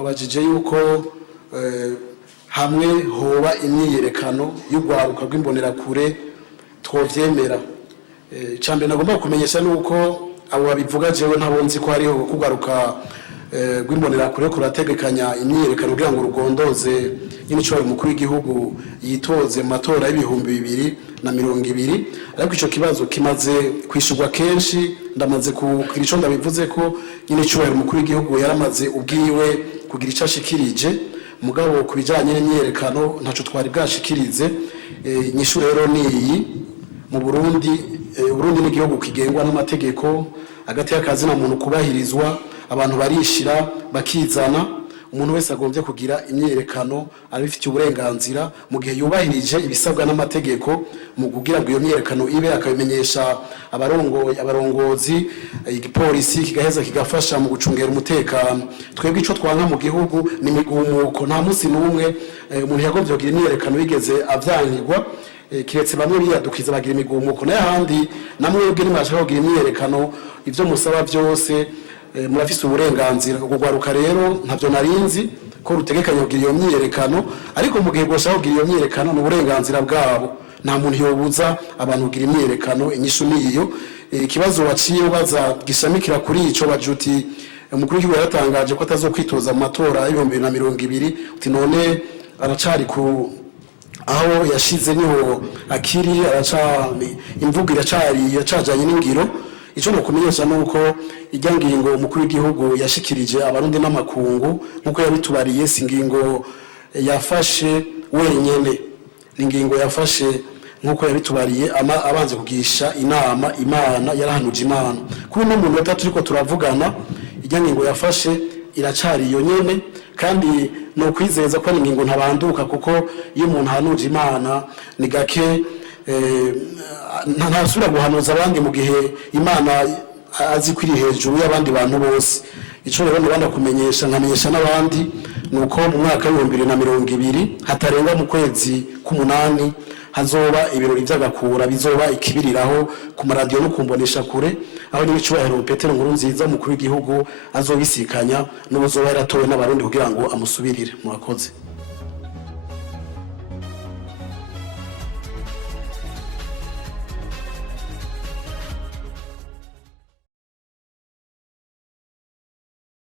wabajije yuko hamwe hoba imyiyerekano y'ugwaruka rw'imbonerakure twovyemera. Icambere nagomba kumenyesha nuko abo babivuga jewe ntabonzi ko hariho kugwaruka rw'imbonerakure kurategekanya imyiyerekano kugira ngo rugondoze n'icyo umukuru w'igihugu yitoze mu matora y'ibihumbi 2020, ariko ico kibazo kimaze kwishurwa kenshi. Ndamaze kugira ico ndabivuze ko n'icyo umukuru w'igihugu yaramaze ubwiwe kugira ico ashikirije, mugabo kubijanye n'imyiyerekano ntaco twari bwashikirize. Inyishu rero niyi: mu Burundi n'igihugu kigengwa n'amategeko, hagati y'akazi na muntu kubahirizwa, abantu barishira bakizana. Umuntu wese agombye kugira imyiyerekano abifitiye uburenganzira mu gihe yubahirije ibisabwa n'amategeko. Mu kugira ngo iyo myiyerekano ibe akabimenyesha abarongozi, igipolisi kigaheza kigafasha mu gucungera umutekano. Twebwe ico twanka mu gihugu ni imigumuko. Nta munsi n'umwe umuntu yagombye kugira imyiyerekano yigeze avyangirwa, kiretse bamwe biyadukiza bagira imigumuko. Naye ahandi namwe ubwe nimashaka kugira imyiyerekano, ivyo musaba byose murafise uburenganzira. Kugwaruka rero ntavyo narinzi ko rutegekanya kugira iyo myiyerekano, ariko mu gihe goshaka kugira iyo myiyerekano n'uburenganzira bwabo. Nta muntu yobuza abantu kugira imyiyerekano. Inyishu niyo. Ikibazo waciye ubaza gishamikira kuri ico bajuti umukuru w'igihugu yaratangaje ko atazokwitoza mu matora y'ibihumbi 2020. Uti none aracari ku aho yashize niho akiri, imvugo iracajanye n'ingiro. Ico nokumenyesha nuko ijya ngingo umukuru w'igihugu yashikirije abarundi n'amakungu nkuko yabitubariye, singingo yafashe wenyene, ingingo yafashe nkuko yabitubariye abanze kugisha inama Imana, yarahanuje Imana. Kuri no muntu batatu turiko turavugana, ijya ngingo yafashe iracari iyo nyene, kandi no kwizeza ko ingingo ntabanduka, kuko iyo umuntu ahanuje Imana ni gake ntasubira guhanuza abandi mu gihe Imana azi kwiri hejuru y'abandi bantu bose. Ico rero ndabanda kumenyesha nkamenyesha n'abandi nuko mu mwaka wa 2020 hatarenga mu kwezi k'umunani hazoba ibirori vy'agakura bizoba ikibiriraho ku maradiyo no kumbonesha kure, aho n'ibicubahiro Petero Nkurunziza umukuru w'igihugu azobisikanya n'ubuzoba yaratowe n'abarundi kugira ngo amusubirire. Murakoze.